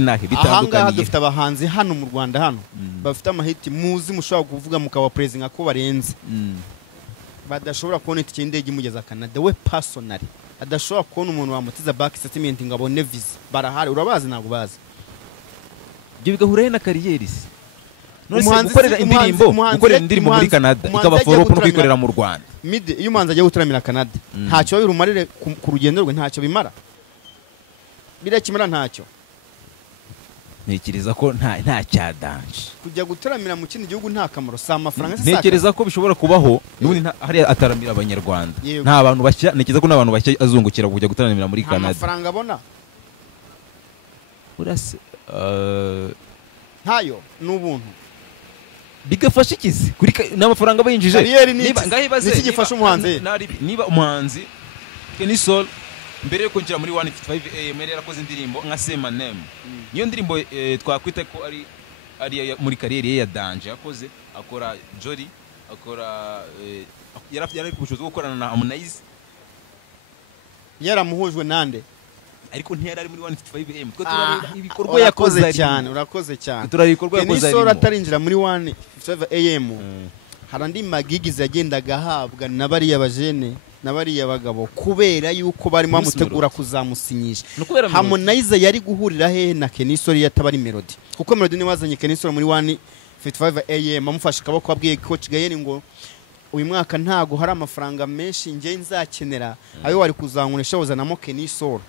nahe bitandukanye ahangaha dufite abahanzi hano mu Rwanda hano bafite amahiti muzi mushobora kuvuga mukaba president ko barenze badashobora kubona itike y'indege imugeza Canada we personally adashobora kubona umuntu wamutiza back statement ngo abone visa barahari urabazi ntabwo bazi ibyo bigahura na kariyeri se none gukorera indirimbo muri Canada ikaba foro kuno kwikorera mu Rwanda mide iyo umanza ajya gutaramira Canada ntacyo birumarire ku rugendo rwe ntacyo bimara birakimara ntacyo ntekereza ko nta cyadanje kujya gutaramira mu kindi gihugu nta kamaro sa amafaranga se ntekereza ko bishobora kubaho n'ubundi hari ataramira abanyarwanda nta bantu bashya ntekereza ko n'abantu bashya azungukira kujya gutaramira muri Canada amafaranga abona urase ntayo n'ubuntu bigafasha ikizi kuri n'amafaranga bayinjije niba ngahibaze niki gifasha umuhanzi niba umuhanzi Kenisol mbere yo kunjira muri 155 AM yarakoze indirimbo nka Sema Name niyo ndirimbo twakwita ko ari muri kariyeri ye ya Danje yakoze akora Jolly akora yari kubushoza gukorana na Harmonize yaramuhujwe nande ariko ntiyari ari muri 155 AM twa turarira ibikorwa yakoze cyane urakoze cyane turarira ibikorwa yakoze ari atarinjira muri 155 AM harandi magigize yagendaga habwa nabari abajene nabari abagabo kubera yuko barimo bamutegura kuzamusinyisha Harmonize yari guhurira hehe na Kenisol yatabari Melody kuko Melody ni wazanye Kenisol muri 155 AM amufasha kabako abwiye coach Gayeni ngo uyu mwaka ntago hari amafaranga menshi nge nzakenera ayo wari kuzankuresha wazanamo Kenisol